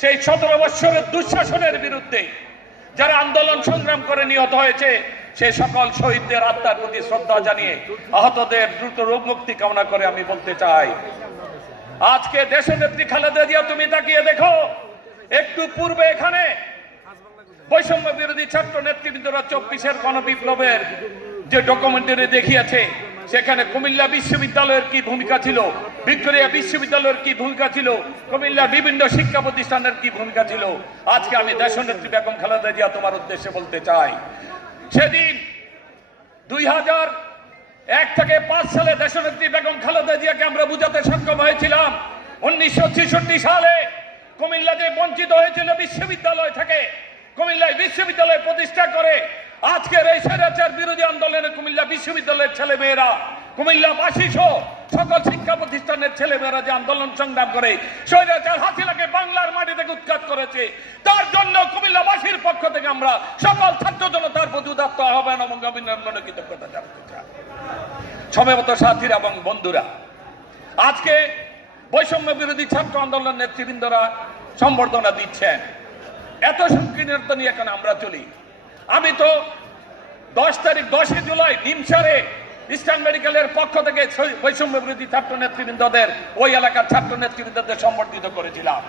সেই 17 বছরের দুঃশাসনের বিরুদ্ধে যারা আন্দোলন সংগ্রাম করে নিহত হয়েছে সেই সকল শহীদদের আত্মার প্রতি শ্রদ্ধা জানিয়ে আহতদের দ্রুত রোগ মুক্তি কামনা করে আমি বলতে চাই, আজকে দেশনেত্রী খালেদা জিয়া তুমি তাকিয়ে দেখো, একটু পূর্বে এখানে বৈষম্য বিরোধী ছাত্র নেতৃবৃন্দরা 24-এর গণবিপ্লবের যে ডকুমেন্টারি দেখিয়েছে সেখানে কুমিল্লা বিশ্ববিদ্যালয়ের কি ভূমিকা ছিল, ভিক্টোরিয়া বিশ্ববিদ্যালয়ের কি ভূমিকা ছিল, কুমিল্লার বিভিন্ন শিক্ষা প্রতিষ্ঠানের কি ভূমিকা ছিল। আজকে আমি দেশনেত্রী বেগম খালেদা জিয়া তোমার উদ্দেশ্যে বলতে চাই, সেদিন 2001 থেকে 5 সালে দেশনেত্রী বেগম খালেদা জিয়াকে আমরা বুঝাতে সক্ষম হয়েছিলাম 1966 সালে কুমিল্লা যে বঞ্চিত হয়েছিল বিশ্ববিদ্যালয় থেকে, কুমিল্লায় বিশ্ববিদ্যালয় প্রতিষ্ঠা করে আজকের এই স্বৈরাচার বিরোধী আন্দোলনে কুমিল্লা বিশ্ববিদ্যালয়ের ছেলেমেয়েরা, কুমিল্লাবাসী সহ সকল শিক্ষা প্রতিষ্ঠানের ছেলেমেয়েরা যে আন্দোলন সংগ্রাম করে স্বৈরাচার হাসিনাকে বাংলার মাটি থেকে উৎখাত করেছে, তার জন্য কুমিল্লাবাসীর পক্ষ থেকে আমরা সকল ছাত্র জনতার প্রতি উদাত্ত আহ্বান এবং অভিনন্দনের কৃতজ্ঞতা জানাতে চাই। সমবেত সাথীরা এবং বন্ধুরা, আজকে বৈষম্য বিরোধী ছাত্র আন্দোলন নেতৃবৃন্দরা সম্বর্ধনা দিচ্ছেন, এত সংকীর্ণতা নিয়ে এখন আমরা চলি। আমি তো 10 জুলাই নিমসারে ইস্টার্ন মেডিকেলের পক্ষ থেকে বৈষম্য বিরোধী ছাত্র নেতৃবৃন্দদের ওই এলাকার ছাত্র নেতৃবৃন্দদের সম্বর্ধিত করেছিলাম।